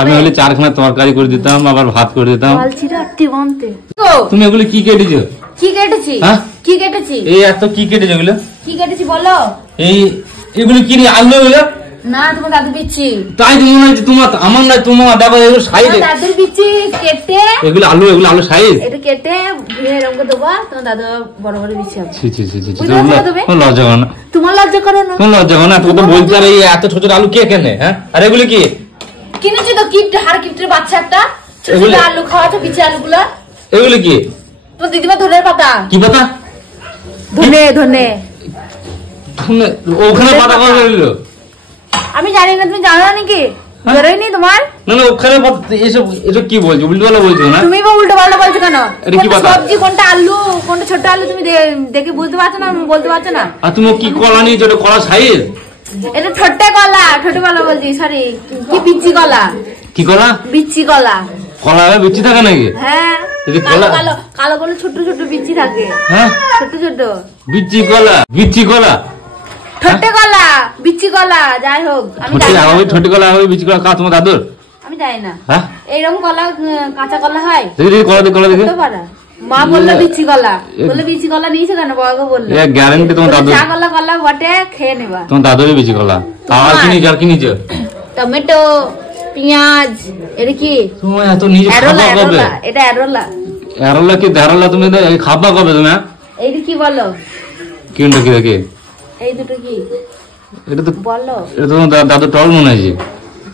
আমি হলে চারখানা তরকারি করে দিতাম, আবার ভাত করে দিতাম। তুমি এগুলো কি কেটেছো? কি কেটেছি? হ্যাঁ কি কেটেছি? এই এত কি কেটেছো এগুলো? কি কেটেছি বলো? এই এগুলো কি রে? আলু এগুলো? না তোমার দাদু বিচ্ছি। তাই তো মনে হচ্ছে তোমার, আমার না তোমার। দেখো এগুলো সাইজ, দাদুর বিচ্ছি কেটে এগুলো আলু, এগুলো আলু সাইজ। এটা কেটে এরকম করে দেবো, তোমার দাদু বড় বড় বিচ্ছি হবে। ছি ছি ছি ছি, লজ্জা করে না? তোমার লজ্জা করে না? কোন লজ্জা করে না? এত কথা বলতে আর এই এত ছোট ছোট আলু কে কেনে? হ্যাঁ, আর এগুলো কি কিনেছি? তো কিট হার কিটের বাচ্চা একটা ছোট ছোট আলু খাওয়াতো, বিচি আলুগুলো। এগুলো কি? তো দিদিমা ধনের পাতা। কি পাতা? ধনে ধনে। ওখানে পাতা কবে বেরোলো? আমি জানি না, তুমি জানো না নাকি? বেরোয়নি তোমার? না না, ওখানে এসব এসব কি বলছো? উল্টো পাল্টা বলছো না? তুমি উল্টো পাল্টা বলছো কেন? সবজি কোনটা আলু কোনটা ছোট আলু তুমি দেখে বুঝতে পারছো না, বলতে পারছো না? আর তুমি কি কলা নিয়েছো? এটা কলা সাইজ? এটা ছোট্ট কলা, ছোট কলা বলছি, সরি, কি বিচি কলা। কি কলা? বিচি কলা। কলা বিচি থাকে নাকি? হ্যাঁ, কালো কালো কালো কালো ছোট ছোট বিচি থাকে। হ্যাঁ, ছোট ছোট বিচি কলা। বিচি কলা, ছোট্ট কলা, বিচি কলা। যাই হোক, আমি জানি না। ছোট কলা হবে, বিচি কলা কাজ তোমার দাদুর? আমি জানি না। হ্যাঁ, এইরকম কলা কাঁচা কলা হয়? দেখি কলা দেখি, কলা দেখি। মা বললো বিচি কলা, বলে বিচি কলা নিয়েছো কেন? বাবাকে বললো গ্যারান্টি তোমার দাদু চা কলা কলা বটে, খেয়ে নেবা। তোমার দাদুরই বিচি কলা। আর কি নিয়েছো? আর কি নিয়েছো? টমেটো, পেঁয়াজ। এটা কি? তুমি এত নিজে খাবা কবে? এটা এরোলা। এরোলা কি ধারোলা? তুমি খাবা কবে তুমি? এইটা কি বলো? কোনটা কি দেখে? এই দুটো কি? এটা তো বলো। এটা তো দাদু টল মনে হয়।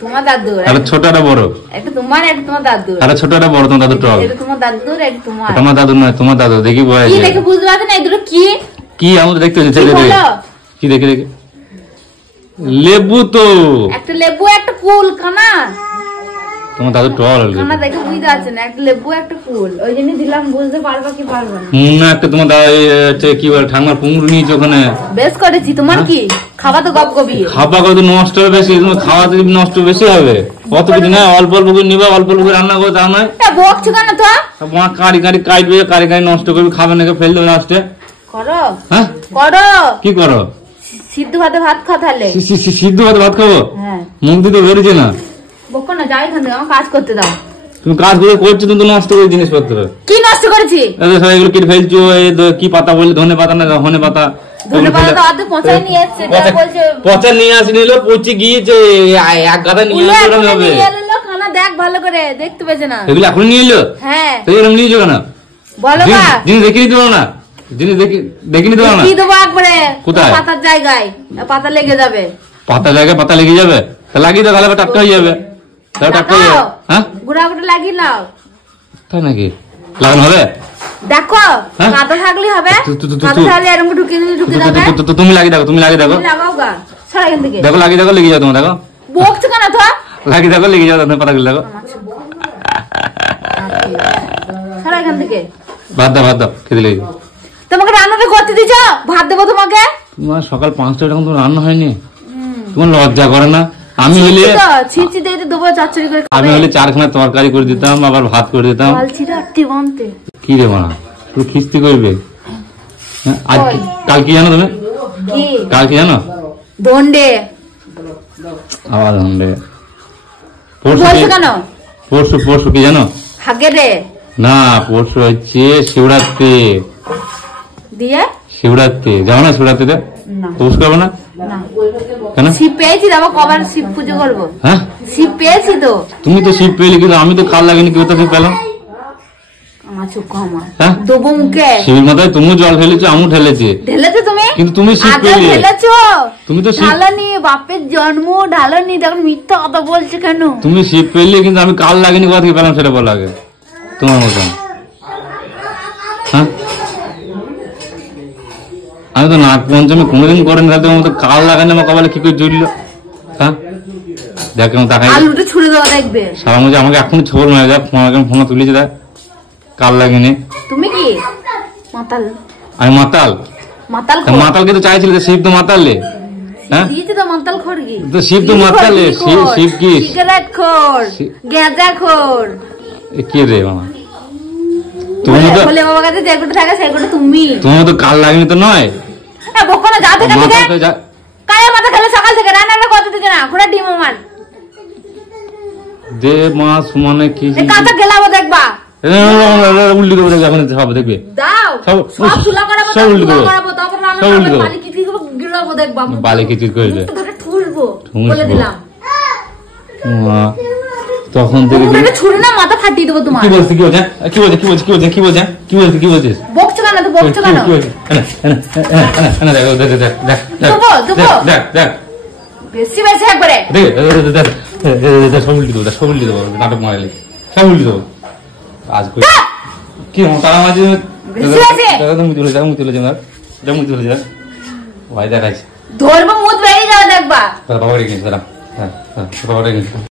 তোমার দাদু? আরে ছোট একটা বড়। একটা তোমার, একটা তোমার দাদু। আরে ছোট একটা বড়, তোমার দাদু টল। এটা তোমার দাদুর, এটা তোমার। তোমার দাদু নয়, তোমার দাদু। দেখি বয়স কি দেখে বুঝতে পারছো না? এই দুটো কি? কি আমি তো দেখতে পাচ্ছি। কি দেখে দেখে? লেবু তো। একটা লেবু, একটা কুল কানা। তোমার দাদু টল কানা দেখে বুঝতে পারছো না? একটা লেবু, একটা কুল, ওই জন্য দিলাম। বুঝতে পারবা কি পারবা না? না, একটা তোমার দাদা কি বলে ঠাকুমার কুমড়ো নিয়েছো ওখানে। বেশ করেছি। তোমার কি খাওয়া? তো গপ গবি খাবা কত নষ্ট হবে বেশি। তোমার খাওয়া তো নষ্ট বেশি হবে। কত কিছু না, অল্প অল্প করে নিবা, অল্প অল্প করে রান্না করে, তা নয় বকছো কেন? তো কারি কারি কাটবে, কারি কারি নষ্ট করবে, খাবে নাকি ফেল দেবে লাস্টে। করো। হ্যাঁ করো। কি করো? সিদ্ধ ভাতে ভাত খাও তাহলে। সিদ্ধ ভাতে ভাত খাবো? হ্যাঁ, মুখ দিতে বেরোছে না। বকো না, যাই এখান থেকে, আমার কাজ করতে দাও। তুমি কাজ করে করছো, তুমি তো নষ্ট করে জিনিসপত্র। কি নষ্ট করেছি? এগুলো কেটে ফেলছো। কি পাতা বললে? ধনে পাতা না ধনে পাতা? পচা নিয়ে আসি নিল, পচে গিয়েছে। এক গাদা নিয়ে হবে। দেখ ভালো করে, দেখতে পেয়েছে না? এগুলো এখন নিয়ে এলো? হ্যাঁ, এরকম নিয়েছো কেন? বলো জিনিস দেখে নিতে পারো না? জিনিস দেখে নিতে পারো না? কি দেবো একবারে? কোথায়? পাতার জায়গায় পাতা লেগে যাবে। পাতার জায়গায় পাতা লেগে যাবে? লাগিয়ে দাও, তাহলে টাটকা হয়ে যাবে। হ্যাঁ, গুড়া গুড়া লাগিয়ে নাও। তাই নাকি? লাগানো হবে? দেখো, কাঁটা থাকলে হবে। কাঁটা থাকলে এরকম ঢুকিয়ে যাবে। তুমি লাগিয়ে দেখো, তুমি লাগিয়ে দেখো। লাগাও গা, সরা এখান থেকে। দেখো লাগিয়ে দেখো, লেগে যাও তোমার। দেখো বকছো কেন? তো লাগিয়ে দেখো, লেগে যাও তোমার পাতাগুলো। দেখো, সরা এখান থেকে। ভাত দাও, ভাত দাও, খেতে লেগে। তোমাকে রান্নাটা করতে দিছ? ভাত দেবো তোমাকে। তোমার সকাল 5টা এরকম তো রান্না হয়নি? তোমার লজ্জা করে না? আমি হলে আমি হলে 4খানা তরকারি করে দিতাম, আবার ভাত করে দিতাম। কি রে মা, তুই খিস্তি করবে? আজ কাল কি জানো তুমি? কাল কি জানো? দণ্ডে। আবার দণ্ডে। পরশু পরশু কি জানো? না, পরশু হচ্ছে শিবরাত্রি। দিয়ে শিবরাত্রি যাও না? শিবরাত্রিতে উপোস করবো না? কেন? শিব পেয়েছি, কবার শিব পুজো করবো? হ্যাঁ, শিব পেয়েছি তো। তুমি তো শিব পেলে, কিন্তু আমি তো কাল লাগেনি। কি শিব পেলাম? শিবের মাথায় তুমিও জল ঢেলেছো, আমিও ঢেলেছি। ঢেলেছো তুমি? কিন্তু তুমি শিব পেলে। তুমি তো ঢালানি, বাপের জন্ম ঢালানি। দেখুন মিথ্যা কথা বলছে কেন? তুমি শিব পেলে, কিন্তু আমি কাল লাগেনি। কোথা থেকে পেলাম সেটা বলো আগে, তোমার মতন। হ্যাঁ, আমি তো নাগ পঞ্চমী কোনোদিন করেন, তাহলে তোমার মতো কাল লাগানি আমার কপালে কি করে জুড়লো? হ্যাঁ, দেখ তাকাই ছুড়ে দেওয়া দেখবে। সারা মধ্যে আমাকে এখন ছোল মারা যায়। ফোন তুলেছে, দেখ কাল লাগেনি। তুমি কি মাতাল? আমি মাতাল? মাতালকে তো চাইছিলে, শিব তো মাতালে। হ্যাঁ, তো শিব তো মাতালে। শিব কি সিগারেট খোর, গাঁজা খোর? কে রে মামা? তুমি তো বাবার কাছে যেগুলো থাকে সেগুলো তুমি। তোমার তো কাল লাগেনি তো নয়? দে মা সুমনে কি কাঁচা গেলাবো দেখবা উল্টি দেবো দেখবে এখন সব দেখবে দাও সব তুলা করাবো সব উল্টি দেবো তারপর আমি বালি কি গিলাবো দেখবা বালি কিছু করবে ধরে ঠুসবো বলে দিলাম তখন থেকে ছুড়ে না মাথা ফাটিয়ে দেবো তোমার কি বলছিস বকছো কেন তো বকছো কেন দেখ বেশি বেশি একবারে সব উল্টি দেবো নাটক মারালি সব উল্টি দেবো আজ কি তারা মাঝে ভাই দেখাইছে ধরবো মুখ বেরিয়ে যাওয়া দেখবা বাবা রেখেছি